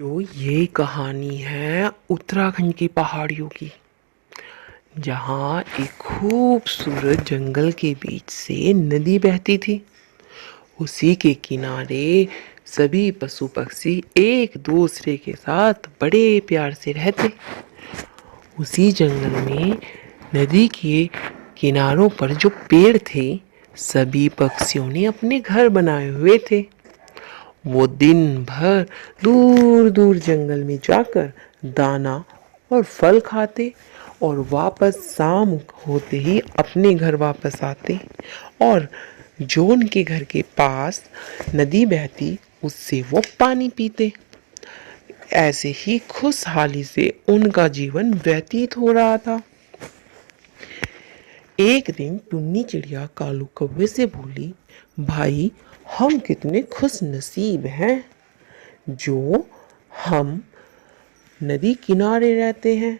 जो ये कहानी है उत्तराखंड की पहाड़ियों की, जहाँ एक खूबसूरत जंगल के बीच से नदी बहती थी। उसी के किनारे सभी पशु पक्षी एक दूसरे के साथ बड़े प्यार से रहते। उसी जंगल में नदी के किनारों पर जो पेड़ थे, सभी पक्षियों ने अपने घर बनाए हुए थे। वो दिन भर दूर दूर जंगल में जाकर दाना और फल खाते और वापस शाम होते ही अपने घर वापस आते और जो उनके घर के पास नदी बहती उससे वो पानी पीते। ऐसे ही खुशहाली से उनका जीवन व्यतीत हो रहा था। एक दिन टुन्नी चिड़िया कालू कौवे से बोली, भाई, हम कितने खुश नसीब हैं जो हम नदी किनारे रहते हैं।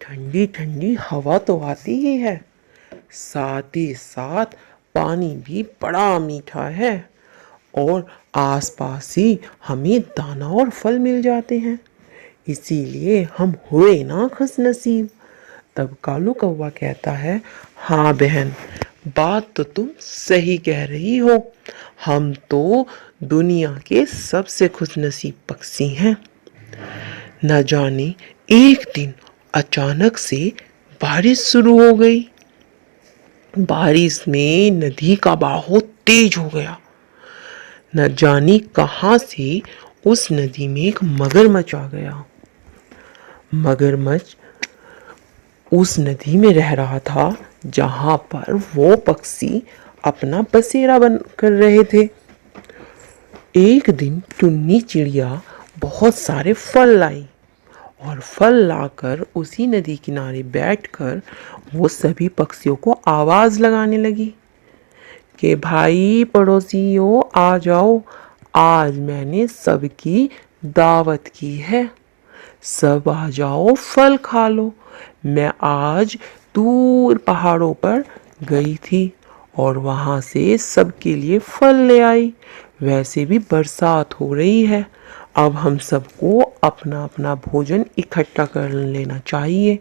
ठंडी ठंडी हवा तो आती ही है, साथ ही साथ पानी भी बड़ा मीठा है और आसपास ही हमें दाना और फल मिल जाते हैं। इसीलिए हम हुए ना खुश नसीब। तब कालू कौवा कहता है, हाँ बहन, बात तो तुम सही कह रही हो। हम तो दुनिया के सबसे खुशनसीब पक्षी हैं। न जाने एक दिन अचानक से बारिश शुरू हो गई। बारिश में नदी का बहाव तेज हो गया। न जाने कहां से उस नदी में एक मगरमच्छ आ गया। मगरमच्छ उस नदी में रह रहा था जहां पर वो पक्षी अपना बसेरा बन कर रहे थे। एक दिन टुन्नी चिड़िया बहुत सारे फल लाई और फल लाकर उसी नदी किनारे बैठकर वो सभी पक्षियों को आवाज लगाने लगी कि भाई पड़ोसियों आ जाओ, आज मैंने सबकी दावत की है, सब आ जाओ, फल खा लो। मैं आज दूर पहाड़ों पर गई थी और वहां से सबके लिए फल ले आई। वैसे भी बरसात हो रही है, अब हम सबको अपना अपना भोजन इकट्ठा कर लेना चाहिए।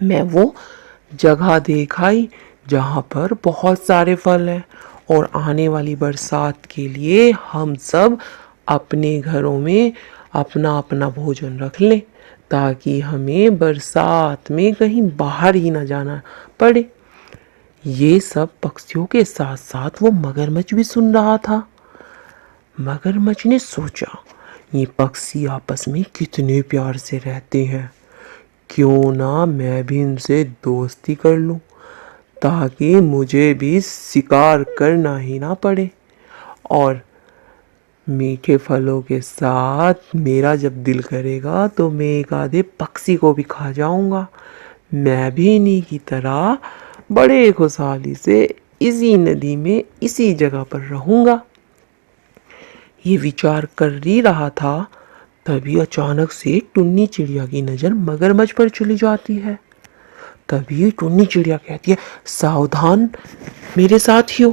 मैं वो जगह देख आई जहाँ पर बहुत सारे फल हैं और आने वाली बरसात के लिए हम सब अपने घरों में अपना अपना भोजन रख लें ताकि हमें बरसात में कहीं बाहर ही ना जाना पड़े। ये सब पक्षियों के साथ साथ वो मगरमच्छ भी सुन रहा था। मगरमच्छ ने सोचा, ये पक्षी आपस में कितने प्यार से रहते हैं, क्यों ना मैं भी इनसे दोस्ती कर लूं ताकि मुझे भी शिकार करना ही ना पड़े और मीठे फलों के साथ मेरा जब दिल करेगा तो मैं एक आधे पक्षी को भी खा जाऊंगा। मैं भी इन्हीं की तरह बड़े खुशहाली से इसी नदी में इसी जगह पर रहूंगा। ये विचार कर ही रहा था, तभी अचानक से टुन्नी चिड़िया की नजर मगरमच्छ पर चली जाती है। तभी टुन्नी चिड़िया कहती है, सावधान मेरे साथियों,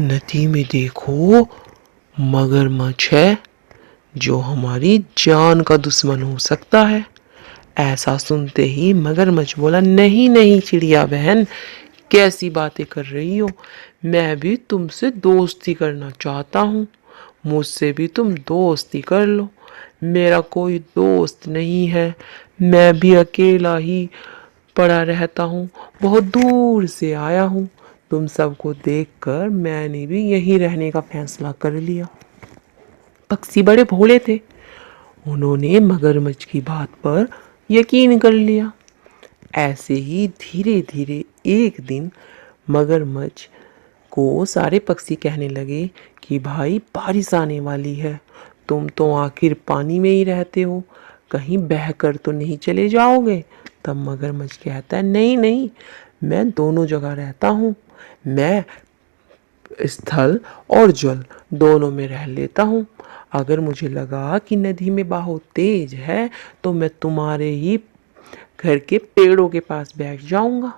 नदी में देखो मगरमच्छ है जो हमारी जान का दुश्मन हो सकता है। ऐसा सुनते ही मगरमच्छ बोला, नहीं नहीं चिड़िया बहन, कैसी बातें कर रही हो, मैं भी तुमसे दोस्ती करना चाहता हूँ, मुझसे भी तुम दोस्ती कर लो। मेरा कोई दोस्त नहीं है, मैं भी अकेला ही पड़ा रहता हूँ, बहुत दूर से आया हूँ। तुम सबको देखकर मैंने भी यहीं रहने का फैसला कर लिया। पक्षी बड़े भोले थे, उन्होंने मगरमच्छ की बात पर यकीन कर लिया। ऐसे ही धीरे धीरे एक दिन मगरमच्छ को सारे पक्षी कहने लगे कि भाई बारिश आने वाली है, तुम तो आखिर पानी में ही रहते हो, कहीं बहकर तो नहीं चले जाओगे। तब मगरमच्छ कहता है, नहीं नहीं, मैं दोनों जगह रहता हूँ, मैं स्थल और जल दोनों में रह लेता हूँ। अगर मुझे लगा कि नदी में बहाव तेज है तो मैं तुम्हारे ही घर के पेड़ों के पास बैठ जाऊंगा।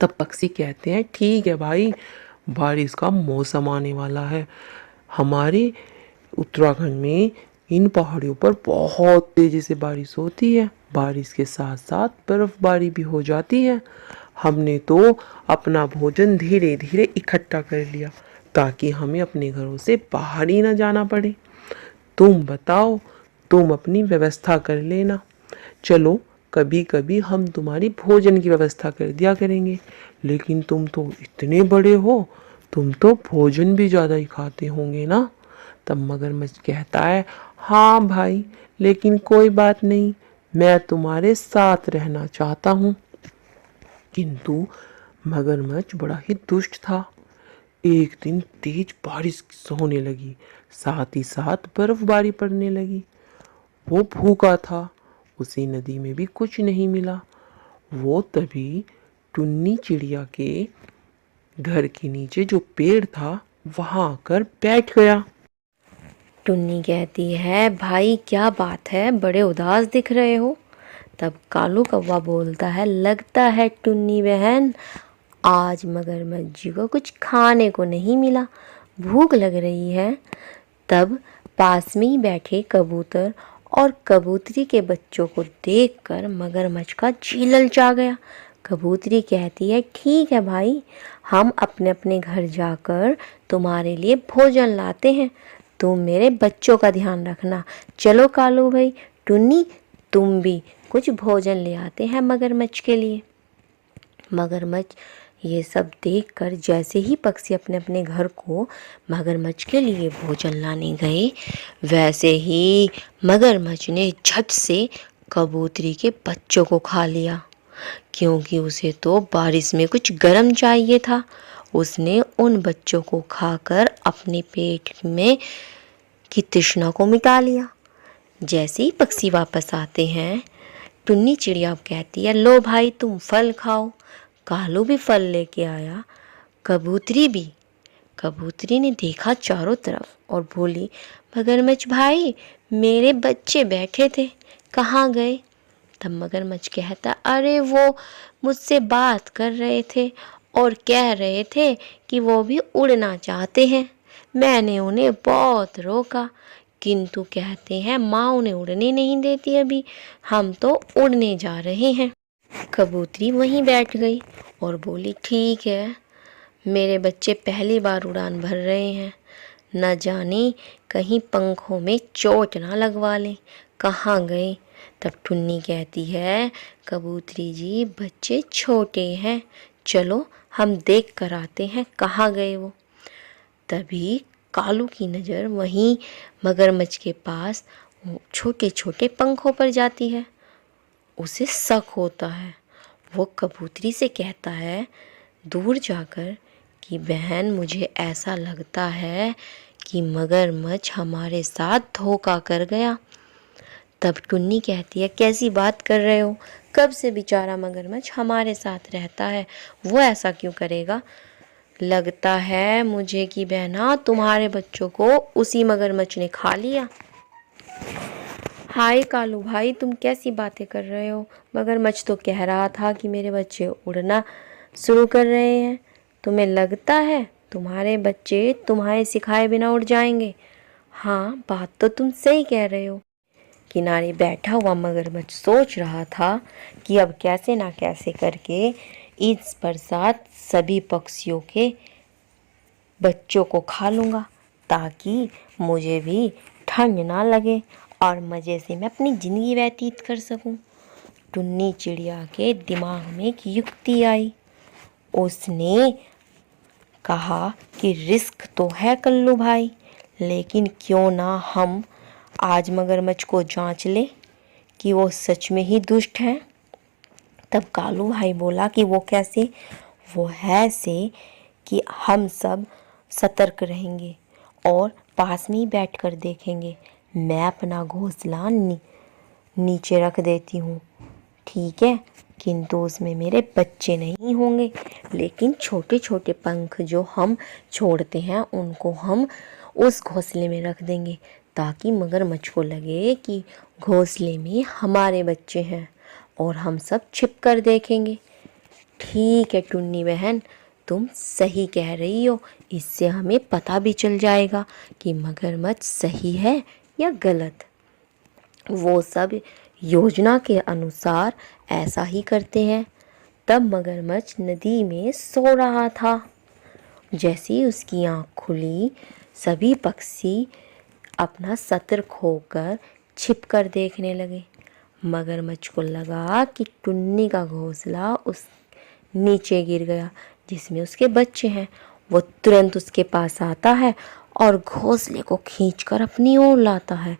तब पक्षी कहते हैं, ठीक है भाई, बारिश का मौसम आने वाला है, हमारे उत्तराखंड में इन पहाड़ियों पर बहुत तेजी से बारिश होती है। बारिश के साथ साथ बर्फबारी भी हो जाती है। हमने तो अपना भोजन धीरे धीरे इकट्ठा कर लिया ताकि हमें अपने घरों से बाहर ही ना जाना पड़े। तुम बताओ, तुम अपनी व्यवस्था कर लेना। चलो, कभी कभी हम तुम्हारी भोजन की व्यवस्था कर दिया करेंगे, लेकिन तुम तो इतने बड़े हो, तुम तो भोजन भी ज़्यादा ही खाते होंगे ना। तब मगरमच्छ कहता है, हाँ भाई, लेकिन कोई बात नहीं, मैं तुम्हारे साथ रहना चाहता हूँ। किंतु मगरमच्छ बड़ा ही दुष्ट था। एक दिन तेज बारिश होने लगी, साथ ही साथ बर्फबारी पड़ने लगी। वो भूखा था, उसे नदी में भी कुछ नहीं मिला। वो तभी टुन्नी चिड़िया के घर के नीचे जो पेड़ था वहां आकर बैठ गया। टुन्नी कहती है, भाई क्या बात है, बड़े उदास दिख रहे हो। तब कालू कौवा बोलता है, लगता है टुन्नी बहन आज मगरमच्छ जी को कुछ खाने को नहीं मिला, भूख लग रही है। तब पास में ही बैठे कबूतर और कबूतरी के बच्चों को देखकर मगरमच्छ का जी ललचा गया। कबूतरी कहती है, ठीक है भाई, हम अपने अपने घर जाकर तुम्हारे लिए भोजन लाते हैं, तुम मेरे बच्चों का ध्यान रखना। चलो कालू भाई, टुन्नी तुम भी कुछ भोजन ले आते हैं मगरमच्छ के लिए। मगरमच्छ ये सब देखकर जैसे ही पक्षी अपने अपने घर को मगरमच्छ के लिए भोजन लाने गए, वैसे ही मगरमच्छ ने झट से कबूतरी के बच्चों को खा लिया, क्योंकि उसे तो बारिश में कुछ गरम चाहिए था। उसने उन बच्चों को खाकर अपने पेट में की तृष्णा को मिटा लिया। जैसे ही पक्षी वापस आते हैं, टुन्नी चिड़िया कहती है, लो भाई तुम फल खाओ। कालू भी फल लेके आया, कबूतरी भी। कबूतरी ने देखा चारों तरफ और बोली, मगरमच्छ भाई, मेरे बच्चे बैठे थे, कहाँ गए? तब मगरमच्छ कहता, अरे वो मुझसे बात कर रहे थे और कह रहे थे कि वो भी उड़ना चाहते हैं। मैंने उन्हें बहुत रोका, किंतु कहते हैं माँ उन्हें उड़ने नहीं देती, अभी हम तो उड़ने जा रहे हैं। कबूतरी वहीं बैठ गई और बोली, ठीक है, मेरे बच्चे पहली बार उड़ान भर रहे हैं, न जाने कहीं पंखों में चोट ना लगवा लें, कहाँ गए? तब टुन्नी कहती है, कबूतरी जी बच्चे छोटे हैं, चलो हम देख कर आते हैं कहाँ गए वो। तभी कालू की नज़र वहीं मगरमच्छ के पास छोटे छोटे पंखों पर जाती है। उसे शक होता है। वो कबूतरी से कहता है दूर जाकर कि बहन, मुझे ऐसा लगता है कि मगरमच्छ हमारे साथ धोखा कर गया। तब टुन्नी कहती है, कैसी बात कर रहे हो, कब से बेचारा मगरमच्छ हमारे साथ रहता है, वो ऐसा क्यों करेगा? लगता है मुझे कि बहना तुम्हारे बच्चों को उसी मगरमच्छ ने खा लिया। हाय कालू भाई, तुम कैसी बातें कर रहे हो? मगरमच्छ तो कह रहा था कि मेरे बच्चे उड़ना शुरू कर रहे हैं। तुम्हें लगता है तुम्हारे बच्चे तुम्हारे सिखाए बिना उड़ जाएंगे? हाँ, बात तो तुम सही कह रहे हो। किनारे बैठा हुआ मगरमच्छ सोच रहा था कि अब कैसे ना कैसे करके इस बरसात सभी पक्षियों के बच्चों को खा लूँगा, ताकि मुझे भी ठंड ना लगे और मज़े से मैं अपनी ज़िंदगी व्यतीत कर सकूं। टुन्नी चिड़िया के दिमाग में एक युक्ति आई। उसने कहा कि रिस्क तो है कल्लू भाई, लेकिन क्यों ना हम आज मगरमच्छ को जांच लें कि वो सच में ही दुष्ट है। तब कालू भाई बोला कि वो कैसे? वो है ऐसे कि हम सब सतर्क रहेंगे और पास में ही बैठकर देखेंगे। मैं अपना घोंसला नीचे रख देती हूँ, ठीक है, किंतु उसमें मेरे बच्चे नहीं होंगे, लेकिन छोटे छोटे पंख जो हम छोड़ते हैं उनको हम उस घोंसले में रख देंगे, ताकि मगरमच्छ को लगे कि घोंसले में हमारे बच्चे हैं और हम सब छिप कर देखेंगे। ठीक है टुन्नी बहन, तुम सही कह रही हो, इससे हमें पता भी चल जाएगा कि मगरमच्छ सही है या गलत। वो सब योजना के अनुसार ऐसा ही करते हैं। तब मगरमच्छ नदी में सो रहा था। जैसे ही उसकी आँख खुली, सभी पक्षी अपना सत्र खोकर छिपकर देखने लगे। मगरमच्छ को लगा कि टुन्नी का घोंसला उस नीचे गिर गया जिसमें उसके बच्चे हैं। वो तुरंत उसके पास आता है और घोंसले को खींचकर अपनी ओर लाता है।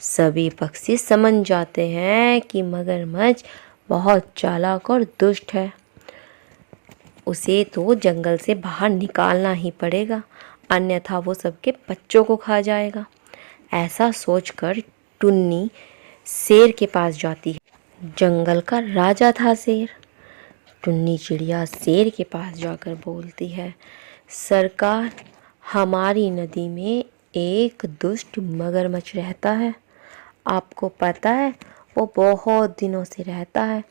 सभी पक्षी समझ जाते हैं कि मगरमच्छ बहुत चालाक और दुष्ट है। उसे तो जंगल से बाहर निकालना ही पड़ेगा, अन्यथा वो सबके बच्चों को खा जाएगा। ऐसा सोचकर टुन्नी शेर के पास जाती है। जंगल का राजा था शेर। टुन्नी चिड़िया शेर के पास जाकर बोलती है, सरकार, हमारी नदी में एक दुष्ट मगरमच्छ रहता है। आपको पता है, वो बहुत दिनों से रहता है।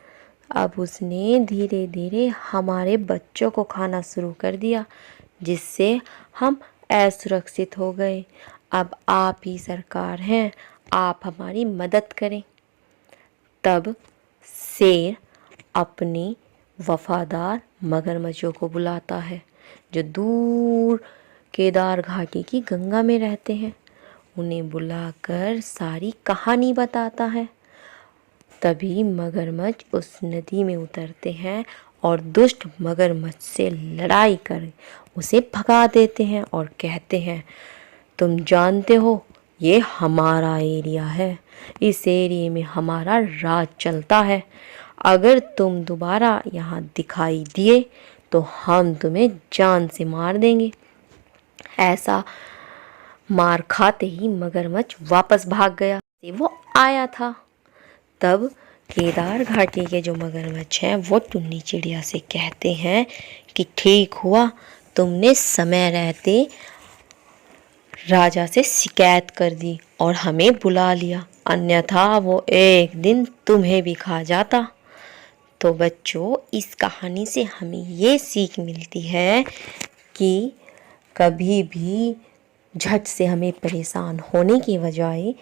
अब उसने धीरे धीरे हमारे बच्चों को खाना शुरू कर दिया, जिससे हम असुरक्षित हो गए। अब आप ही सरकार हैं, आप हमारी मदद करें। तब शेर अपनी वफादार मगरमच्छों को बुलाता है, जो दूर केदार घाटी की गंगा में रहते हैं। उन्हें बुलाकर सारी कहानी बताता है। तभी मगरमच्छ उस नदी में उतरते हैं और दुष्ट मगरमच्छ से लड़ाई कर उसे भगा देते हैं और कहते हैं, तुम जानते हो, ये हमारा एरिया है। इस एरिया में हमारा राज चलता है। अगर तुम दोबारा यहाँ दिखाई दिए तो हम तुम्हें जान से मार देंगे। ऐसा मार खाते ही मगरमच्छ वापस भाग गया। वो आया था। तब केदार घाटी के जो मगरमच्छ हैं वो टुन्नी चिड़िया से कहते हैं कि ठीक हुआ, तुमने समय रहते राजा से शिकायत कर दी और हमें बुला लिया, अन्यथा वो एक दिन तुम्हें भी खा जाता। तो बच्चों, इस कहानी से हमें ये सीख मिलती है कि कभी भी झट से हमें परेशान होने की बजाय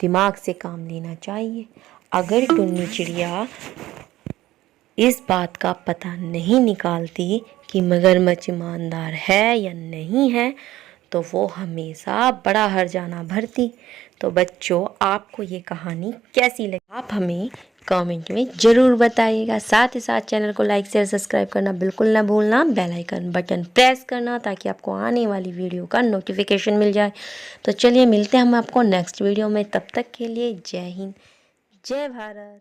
दिमाग से काम लेना चाहिए। अगर टुन्नी चिड़िया इस बात का पता नहीं निकालती कि मगरमच्छ ईमानदार है या नहीं है, तो वो हमेशा बड़ा हर्जाना भरती। तो बच्चों, आपको ये कहानी कैसी लगी, आप हमें कमेंट में ज़रूर बताइएगा। साथ ही साथ चैनल को लाइक शेयर सब्सक्राइब करना बिल्कुल ना भूलना। बेल आइकन बटन प्रेस करना ताकि आपको आने वाली वीडियो का नोटिफिकेशन मिल जाए। तो चलिए, मिलते हैं हम आपको नेक्स्ट वीडियो में। तब तक के लिए जय हिंद, जय भारत।